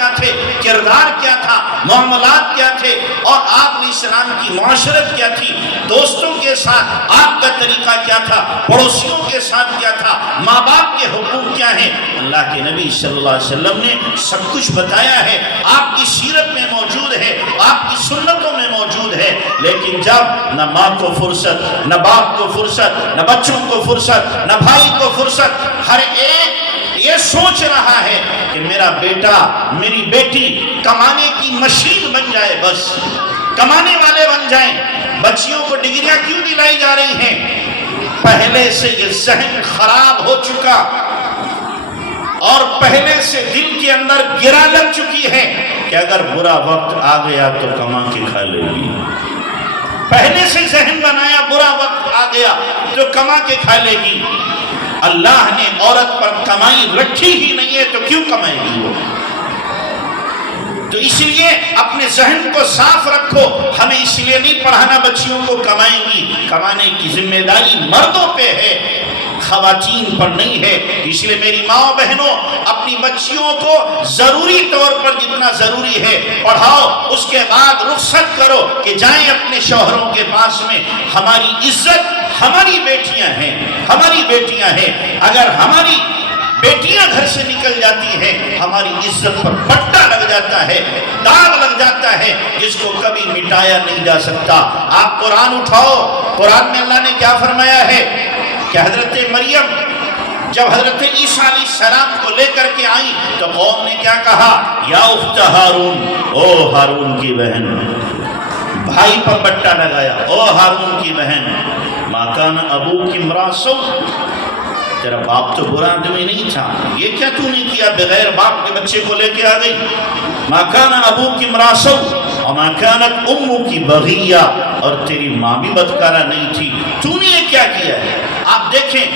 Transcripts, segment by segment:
کیا تھے، کردار کیا تھا، معاملات کیا تھے، اور آپ علیہ السلام کی معاشرت کیا تھی، دوستوں کے ساتھ آپ کا طریقہ کیا تھا، پڑوسیوں کے ساتھ کیا تھا، ماں باپ کے حقوق کیا ہیں، اللہ کے نبی صلی اللہ علیہ وسلم نے سب کچھ بتایا ہے، آپ کی سیرت میں موجود ہے، آپ کی سنتوں میں موجود ہے۔ لیکن جب نہ ماں کو فرصت، نہ باپ کو فرصت، نہ بچوں کو فرصت، نہ بھائی کو فرصت، ہر ایک یہ سوچ رہا ہے کہ میرا بیٹا میری بیٹی کمانے کی مشین بن جائے، بس کمانے والے بن جائیں۔ بچیوں کو ڈگریاں کیوں دلائی جا رہی ہیں؟ پہلے سے یہ ذہن خراب ہو چکا اور پہلے سے دل کے اندر گرا لگ چکی ہے کہ اگر برا وقت آ گیا تو کما کے کھا لے گی۔ پہلے سے ذہن بنایا برا وقت آ گیا تو کما کے کھا لے گی۔ اللہ نے عورت پر کمائی رکھی ہی نہیں ہے تو کیوں کمائے گی وہ؟ تو اس لیے اپنے ذہن کو صاف رکھو۔ ہمیں اس لیے نہیں پڑھانا بچیوں کو کمائیں گی، کمانے کی ذمہ داری مردوں پہ ہے، خواتین پر نہیں ہے۔ اس لیے میری ماں بہنوں، اپنی بچیوں کو ضروری طور پر جتنا ضروری ہے پڑھاؤ، اس کے بعد رخصت کرو کہ جائیں اپنے شوہروں کے پاس میں۔ ہماری عزت ہماری بیٹیاں ہیں، ہماری بیٹیاں ہیں۔ اگر ہماری بیٹیاں گھر سے نکل جاتی ہیں، ہماری عزت پر پٹا لگ جاتا ہے، داغ لگ جاتا ہے جس کو کبھی مٹایا نہیں جا سکتا۔ آپ قرآن اٹھاؤ، قرآن میں اللہ نے کیا فرمایا ہے کہ حضرت مریم جب حضرت عیسیٰ علیہ السلام کو لے کر کے آئیں تو قوم نے کیا کہا؟ یا اخت ہارون، او ہارون کی بہن۔ بھائی پر پٹا لگایا، او ہارون کی بہن۔ ما کان ابوک امرأ سوء، تیرا باپ تو برا آدمی نہیں تھا، یہ کیا تو نے کیا؟ بغیر باپ کے بچے کو لے کے آ گئی۔ ما کان ابوک امرأ سوء وما کانت امک بغیہ، اور تیری ماں بھی بدکارہ نہیں تھی، تو نے یہ کیا کیا ہے؟ آپ دیکھیں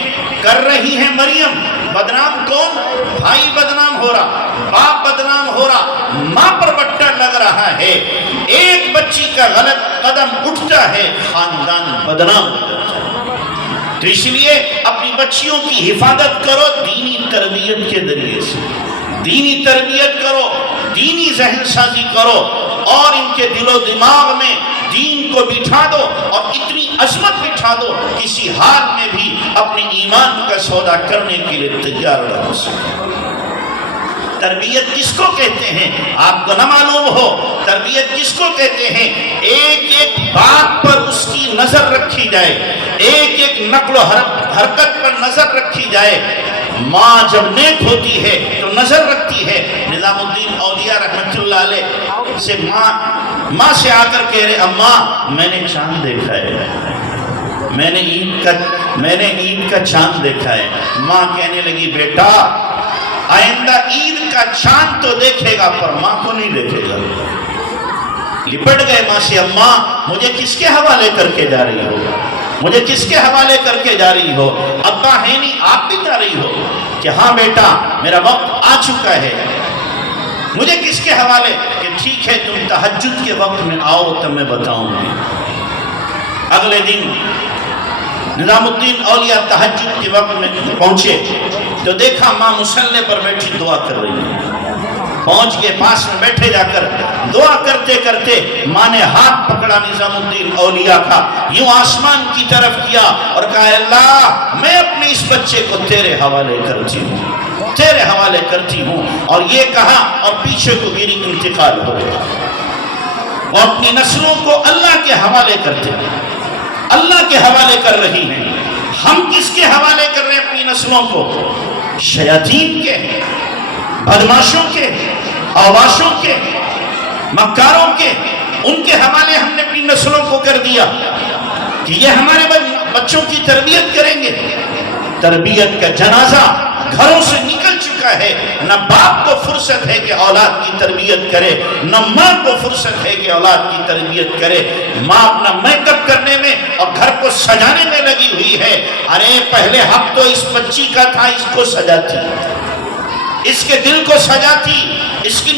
کر رہی ہے مریم، بدنام کون؟ بھائی بدنام ہو رہا، باپ بدنام ہو رہا، ماں پر بٹا لگ رہا ہے۔ ایک بچی کا غلط قدم اٹھتا ہے، خاندان بدنام ہو جاتا ہے۔ تو اس لیے اپنی بچیوں کی حفاظت کرو دینی تربیت کے ذریعے سے، دینی تربیت کرو، دینی ذہن سازی کرو، اور ان کے دل و دماغ میں دین کو بٹھا دو، اور اتنی عظمت بٹھا دو کسی حال میں بھی اپنے ایمان کا سودا کرنے کے لیے تیار رہ سکے۔ تربیت کس کو کہتے ہیں آپ کو نہ معلوم ہو؟ تربیت کس کو کہتے ہیں؟ ایک ایک بات پر اس کی نظر رکھی جائے، ایک ایک نقل و حرکت پر نظر رکھی جائے۔ ماں جب نیک ہوتی ہے تو نظر رکھتی ہے۔ نظام الدین اولیاء رحمت اللہ علیہ سے ماں سے آ کر کہہ رہے، اماں میں نے چاند دیکھا ہے، میں نے عید کا چاند دیکھا ہے۔ ماں کہنے لگی، بیٹا آئندہ عید کا چاند تو دیکھے گا پر ماں کو نہیں دیکھے گا۔ لپٹ گئے ماں سے، اماں مجھے کس کے حوالے کر کے جا رہی ہو؟ مجھے کس کے حوالے کر کے جا رہی ہو؟ ابا ہے نہیں، آپ بھی جا رہی ہو؟ کہ ہاں بیٹا میرا وقت آ چکا ہے۔ مجھے کس کے حوالے؟ کہ ٹھیک ہے تم تہجد کے وقت میں آؤ تب میں بتاؤں گی۔ اگلے دن نظام الدین اولیاء تہجد کے وقت میں پہنچے تو دیکھا ماں مصلی پر بیٹھی دعا کر رہی ہے۔ پہنچ کے پاس میں بیٹھے جا کر دعا کرتے کرتے ماں نے ہاتھ پکڑا نظام الدین اولیاء کا، یوں آسمان کی طرف کیا اور کہا، اللہ میں اپنے اس بچے کو تیرے حوالے کرتی ہوں، تیرے حوالے کرتی ہوں۔ اور یہ کہا اور پیچھے کو گری، انتقال ہو گیا۔ وہ اپنی نسلوں کو اللہ کے حوالے کرتے ہیں، اللہ کے حوالے کر رہی ہیں۔ ہم کس کے حوالے کر رہے ہیں اپنی نسلوں کو؟ شیاطین کے، بدماشوں کے، اواشوں کے، مکاروں کے، ان کے حوالے ہم نے اپنی نسلوں کو کر دیا کہ یہ ہمارے بچوں کی تربیت کریں گے۔ تربیت کا جنازہ گھروں سے نکل چکا ہے۔ نہ باپ کو فرصت ہے کہ اولاد کی تربیت کرے، نہ ماں کو فرصت ہے کہ اولاد کی تربیت کرے۔ ماں اپنا میک اپ کرنے میں اور گھر کو سجانے میں لگی ہوئی ہے۔ ارے پہلے حق تو اس بچی کا تھا، اس کو سجاتی، اس کے دل کو سجاتی، اس کی